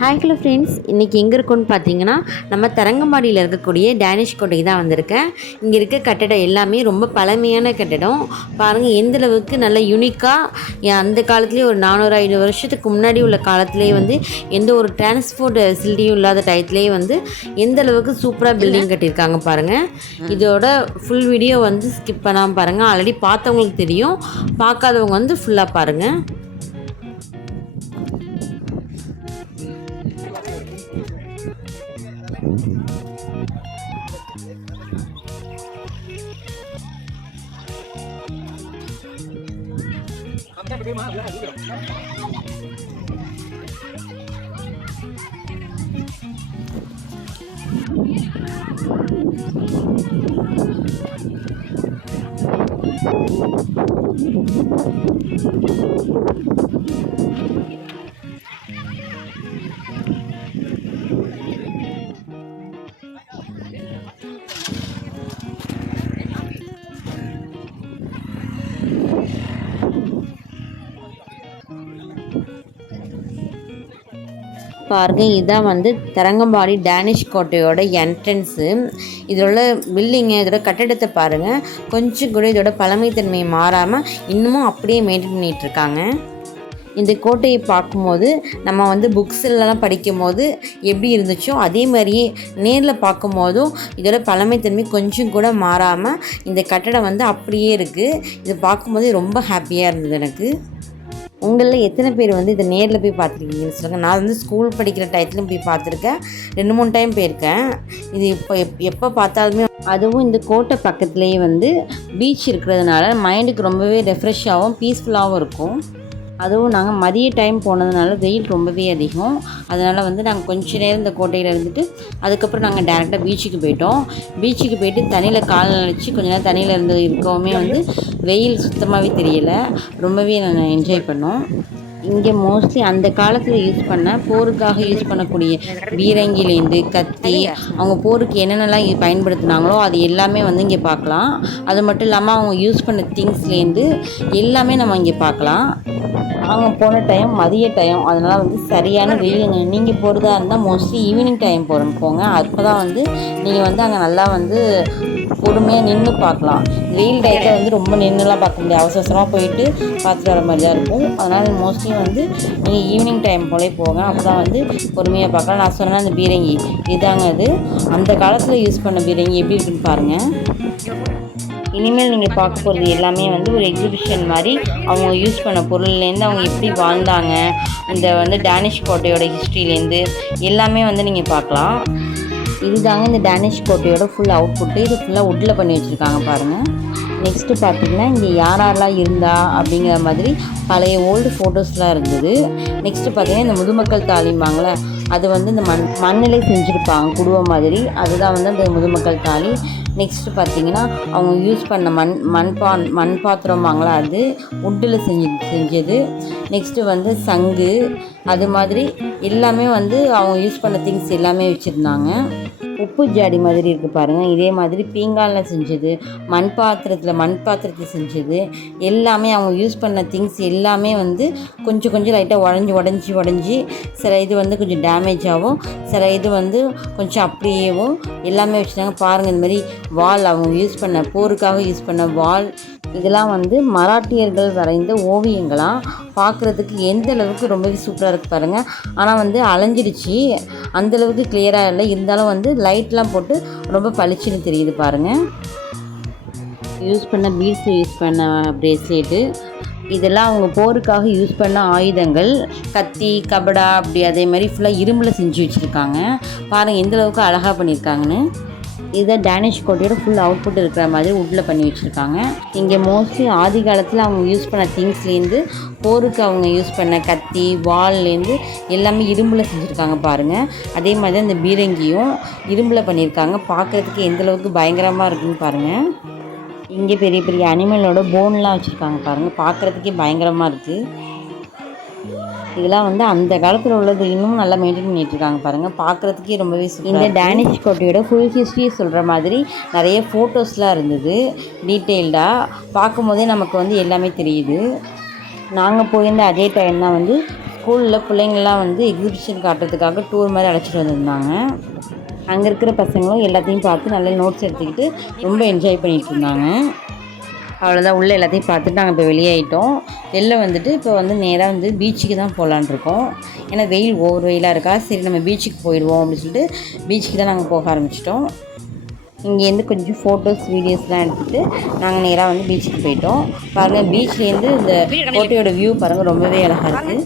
Hi hello friends, இன்றைக்கி எங்கே இருக்கோன்னு பார்த்தீங்கன்னா நம்ம தரங்கம்பாடியில் இருக்கக்கூடிய டேனிஷ் கோட்டைக்கு தான் வந்திருக்கேன். இங்கே இருக்க கட்டடம் எல்லாமே ரொம்ப பழமையான கட்டடம். பாருங்கள் எந்த அளவுக்கு நல்ல யூனிக்காக அந்த காலத்துலேயே ஒரு 400-500 வருஷத்துக்கு முன்னாடி உள்ள காலத்துலேயே எந்த ஒரு டிரான்ஸ்போர்ட் ஃபெசிலிட்டியும் இல்லாத டயத்துலேயே எந்த அளவுக்கு சூப்பராக பில்டிங் கட்டியிருக்காங்க பாருங்கள். இதோட ஃபுல் வீடியோ ஸ்கிப் பண்ணாமல் பாருங்கள். ஆல்ரெடி பார்த்தவங்களுக்கு தெரியும், பார்க்காதவங்க ஃபுல்லாக பாருங்கள். பாருங்க, இதுதான் தரங்கம்பாடி டேனிஷ் கோட்டையோட என்ட்ரன்ஸு. இதோட பில்டிங்கு, இதோட கட்டடத்தை பாருங்கள். கொஞ்சம் கூட இதோட பழமைத்தன்மையை மாறாமல் இன்னமும் அப்படியே மெயின்டைன் பண்ணிகிட்ருக்காங்க. இந்த கோட்டையை பார்க்கும்போது நம்ம புக்ஸ்லாம் படிக்கும் போது எப்படி இருந்துச்சோ அதே மாதிரியே நேரில் பார்க்கும்போதும் இதோட பழமைத்தன்மை கொஞ்சம் கூட மாறாமல் இந்த கட்டடம் அப்படியே இருக்குது. இதை பார்க்கும்போது ரொம்ப ஹாப்பியாக இருந்தது எனக்கு. உங்களில் எத்தனை பேர் இதை நேரில் போய் பார்த்துருக்கீங்கன்னு சொல்லுங்கள். நான் ஸ்கூல் படிக்கிற டயத்துலையும் போய் பார்த்துருக்கேன், 2-3 டைம் போயிருக்கேன். இது எப்போ பார்த்தாலுமே அதுவும் இந்த கோட்டை பக்கத்துலேயே பீச் இருக்கிறதுனால மைண்டுக்கு ரொம்பவே ரெஃப்ரெஷ்ஷாகவும் பீஸ்ஃபுல்லாகவும் இருக்கும். அதுவும் நாங்கள் மதிய டைம் போனதுனால வெயில் ரொம்பவே அதிகம். அதனால் நாங்கள் கொஞ்ச நேரம் இந்த கோட்டையில் இருந்துட்டு அதுக்கப்புறம் நாங்கள் டேரெக்டாக பீச்சுக்கு போயிட்டோம். பீச்சுக்கு போயிட்டு தண்ணியில் கால் நினச்சி கொஞ்ச நேரம் தண்ணியில் இருந்து இருக்கவுமே வெயில் சுத்தமாகவே தெரியலை. ரொம்பவே நாங்கள் என்ஜாய் பண்ணோம். இங்கே மோஸ்ட்லி அந்த காலத்தில் யூஸ் பண்ண போருக்காக யூஸ் பண்ணக்கூடிய பீரங்கிலேருந்து கத்தி, அவங்க போருக்கு என்னென்னலாம் பயன்படுத்தினாங்களோ அது எல்லாமே இங்கே பார்க்கலாம். அது மட்டும் இல்லாமல் அவங்க யூஸ் பண்ண திங்ஸ்லேருந்து எல்லாமே நம்ம இங்கே பார்க்கலாம். அவங்க போன டைம் மதிய டைம், அதனால் சரியான வெயிலுங்க. நீங்கள் போகிறதா இருந்தால் மோஸ்ட்லி ஈவினிங் டைம் போங்க. அப்போ தான் நீங்கள் அங்கே நல்லா பொறுமையாக நின்று பார்க்கலாம். வெயில் டயத்தில் ரொம்ப நின்றுலாம் பார்க்க முடியாது, அவசரமாக போயிட்டு பார்த்துட்டு வர மாதிரி தான் இருக்கும். அதனால் மோஸ்ட்லி நீங்கள் ஈவினிங் டைம் போலே போங்க. அப்போ தான் பொறுமையாக பார்க்கலாம். நான் சொன்னேன் அந்த பீரங்கி இதாங்க, அது அந்த காலத்தில் யூஸ் பண்ண பீரங்கி எப்படி இருக்குன்னு பாருங்கள். இனிமேல் நீங்கள் பார்க்க போகிறது எல்லாமே ஒரு எக்ஸிபிஷன் மாதிரி அவங்க யூஸ் பண்ண பொருள்லேருந்து அவங்க எப்படி வாழ்ந்தாங்க, இந்த டேனிஷ் கோட்டையோட ஹிஸ்ட்ரியிலேருந்து எல்லாமே நீங்கள் பார்க்கலாம். இதுதாங்க இந்த டேனிஷ் கோட்டையோட ஃபுல் அவுட்புட்டு. இது ஃபுல்லாக வுட்டில் பண்ணி வச்சுருக்காங்க பாருங்கள். நெக்ஸ்ட்டு பார்த்திங்கன்னா இங்கே யாரெல்லாம் இருந்தா அப்படிங்கிற மாதிரி பழைய ஓல்டு ஃபோட்டோஸ்லாம் இருந்தது. நெக்ஸ்ட்டு பார்த்திங்கன்னா இந்த முதுமக்கள் தாலிம்பாங்களே, அது இந்த மண்ணிலே செஞ்சுருப்பாங்க குடுவை மாதிரி, அதுதான் அந்த முதுமக்கள் தாலி. நெக்ஸ்ட்டு பார்த்திங்கன்னா அவங்க யூஸ் பண்ண மண் பாத்திரம்பாங்களா, அது வுட்டில் செஞ்சது. நெக்ஸ்ட்டு சங்கு, அது மாதிரி எல்லாமே அவங்க யூஸ் பண்ண திங்ஸ் எல்லாமே வச்சுருந்தாங்க. உப்பு ஜாடி மாதிரி இருக்குது பாருங்கள், இதே மாதிரி பீங்கானில் செஞ்சது, மண் பாத்திரத்தில் செஞ்சது எல்லாமே அவங்க யூஸ் பண்ண திங்ஸ் எல்லாமே கொஞ்சம் லைட்டாக உடஞ்சி சில இது கொஞ்சம் டேமேஜ் ஆகும், சில இது கொஞ்சம் அப்படியேவும் எல்லாமே வச்சுட்டாங்க பாருங்கள். இந்த மாதிரி வால், அவங்க யூஸ் பண்ண போருக்காக யூஸ் பண்ண வால், இதெல்லாம் மராட்டியர்கள் வரைந்த ஓவியங்களாம். பார்க்குறதுக்கு எந்த அளவுக்கு ரொம்பவே சூப்பராக இருக்குது பாருங்கள். ஆனால் அலைஞ்சிடுச்சு, அந்தளவுக்கு கிளியராக இல்லை. இருந்தாலும் லைட்லாம் போட்டு ரொம்ப பளிச்சுன்னு தெரியுது பாருங்கள். யூஸ் பண்ண பீட்ஸ், யூஸ் பண்ண பிரேஸ்லெட்டு, இதெல்லாம் அவங்க போருக்காக யூஸ் பண்ண ஆயுதங்கள், கத்தி, கபடா, அப்படி அதே மாதிரி ஃபுல்லாக இரும்பில் செஞ்சு வச்சுருக்காங்க பாருங்கள் எந்த அளவுக்கு அழகாக பண்ணியிருக்காங்கன்னு. இதுதான் டேனிஷ் கோட்டையோட ஃபுல் அவுட்புட் இருக்கிற மாதிரி வுட்டில் பண்ணி வச்சுருக்காங்க. இங்கே மோஸ்ட்லி ஆதி காலத்தில் அவங்க யூஸ் பண்ண திங்ஸ்லேருந்து போருக்கு அவங்க யூஸ் பண்ண கத்தி, வால்லேருந்து எல்லாமே இரும்பில் செஞ்சுருக்காங்க பாருங்கள். அதே மாதிரி தான் இந்த பீரங்கியும் இரும்பில் பண்ணியிருக்காங்க. பார்க்குறதுக்கு எந்தளவுக்கு பயங்கரமாக இருக்குதுன்னு பாருங்கள். இங்கே பெரிய பெரிய அனிமலோட போன்லாம் வச்சுருக்காங்க பாருங்கள், பார்க்குறதுக்கே பயங்கரமாக இருக்குது. இதெல்லாம் அந்த காலத்தில் உள்ளது இன்னும் நல்லா மெயின்டைன் பண்ணிகிட்ருக்காங்க பாருங்கள், பார்க்குறதுக்கே ரொம்பவே சூப்பராக. இந்த டேனிஷ் கோட்டையோட ஃபுல் ஹிஸ்ட்ரி சொல்கிற மாதிரி நிறைய ஃபோட்டோஸ்லாம் இருந்தது டீட்டெயில்டாக. பார்க்கும் போதே நமக்கு எல்லாமே தெரியுது. நாங்கள் போயிருந்த அதே டைம் தான் ஸ்கூலில் பிள்ளைங்கள்லாம் வந்து எக்ஸிபிஷன் காட்டுறதுக்காக டூர் மாதிரி அழைச்சிட்டு வந்திருந்தாங்க. அங்கே இருக்கிற பசங்களும் எல்லாத்தையும் பார்த்து நல்லா நோட்ஸ் எடுத்துக்கிட்டு ரொம்ப என்ஜாய் பண்ணிகிட்டு இருந்தாங்க. அவ்வளோதான், உள்ளே எல்லாத்தையும் பார்த்துட்டு நாங்கள் இப்போ வெளியாகிட்டோம். வெளில வந்துட்டு இப்போ வந்து நேராக வந்து பீச்சுக்கு தான் போகலான் இருக்கோம். ஏன்னா வெயில் ஓவர் வெயிலாக இருக்கா, சரி நம்ம பீச்சுக்கு போயிடுவோம் அப்படின்னு சொல்லிட்டு பீச்சுக்கு தான் நாங்கள் போக ஆரம்பிச்சிட்டோம். இங்கேருந்து கொஞ்சம் ஃபோட்டோஸ் வீடியோஸ்லாம் எடுத்துகிட்டு நாங்கள் நேராக வந்து பீச்சுக்கு போயிட்டோம். பாருங்கள், பீச்லேருந்து இந்த கோட்டையோட வியூ பாருங்கள், ரொம்பவே அழகாக இருக்குது.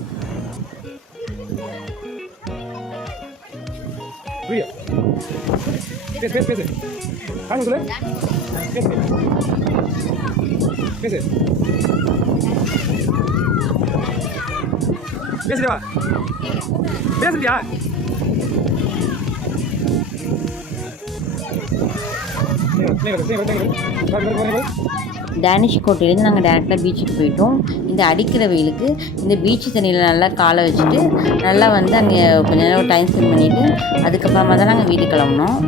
டேனிஷ் கோட்டையிலேருந்து நாங்கள் டேரெக்டாக பீச்சுக்கு போயிட்டோம். இந்த அடிக்கிற வெயிலுக்கு இந்த பீச்சு தண்ணியில் நல்லா காலை வச்சுட்டு நல்லா வந்து அங்கே கொஞ்ச நேரம் டைம் ஸ்பெண்ட் பண்ணிவிட்டு அதுக்கப்புறமா தான் நாங்கள் வீட்டுக்கு கிளம்புனோம்.